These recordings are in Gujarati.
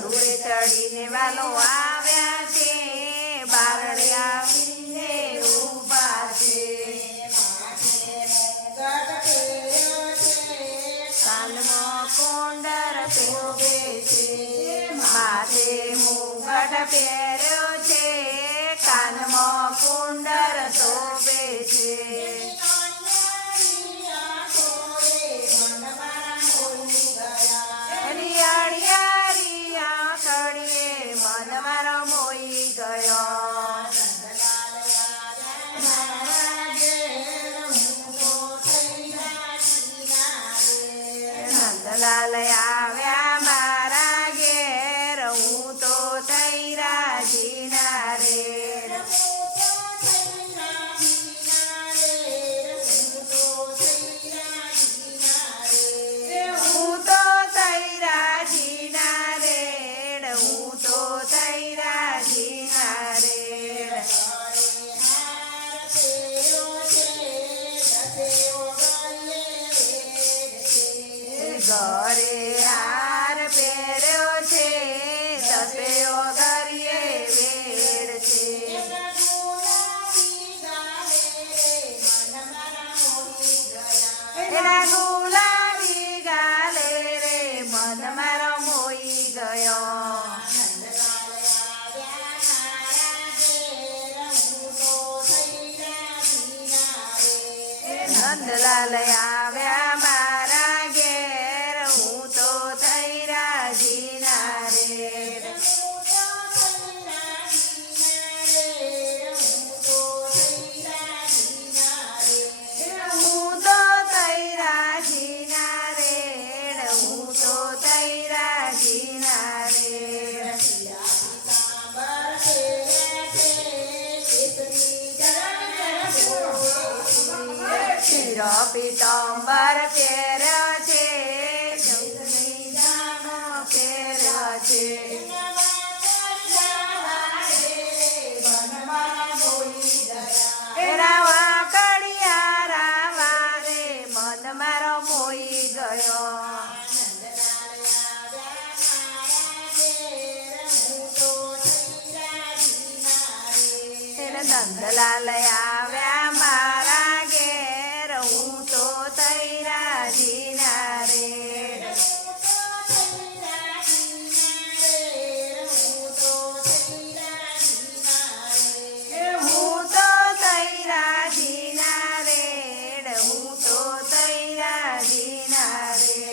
ગરુડે ચડીને વાલો આવ્યા છે, બારણે આવીને ઊભા છે. કાનમાં કુંડર શોભે છે, માથે મુગટ પહેર્યો છે, કાનમાં કુંડર શોભે છે. નંદલાલ આવ્યા મારા ઘેર, હું તો થઈ રાજીના રે. હું તો થઈ રાજીના રે, હું તો થઈ રાજીના રે. ઘરે હાર પહેર્યો છે, દસે ઓગરીએ વેડ છે. એના ગુલાબી ગાલે રે મન મારો મોઈ ગયો. નંદલાલ આવ્યા મારા ઘેર, હું તો થઈ રાજીના રે. હું તો થઈ રાજીના રે, હું તો થઈ રાજીના રે. પીતાંબર પહેર્યો છે, જમણી જાનો પહેર્યો છે. રાવા કડિયા રાવા રે મન મારો મોઈ ગયો. નંદલાલ આવ્યા મારા ઘેર, હું તો થઈ રાજીના રે. હું તો થઈ રાજીના રે, હું તો થઈ રાજીના રે.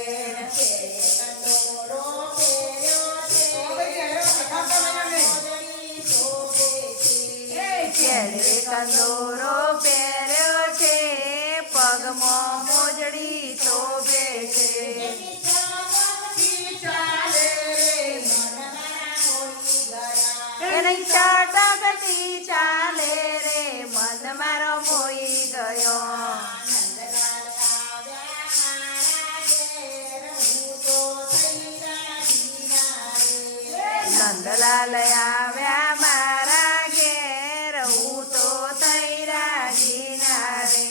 કેળે કંદોરો પહેર્યો છે, પગમાં મોજડી શોભે છે. એની ચટકતી ચાલે રે મન મારો મોઈ ગયો. નંદલાલ આવ્યા મારા ઘેર, હું તો થઈ રાજીના રે.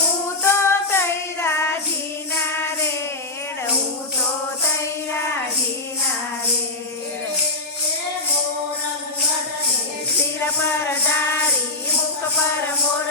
હું તો થઈ રાજીના રે, હું તો થઈ રાજીના રે. શિર પર ધારી મુખ પર મોર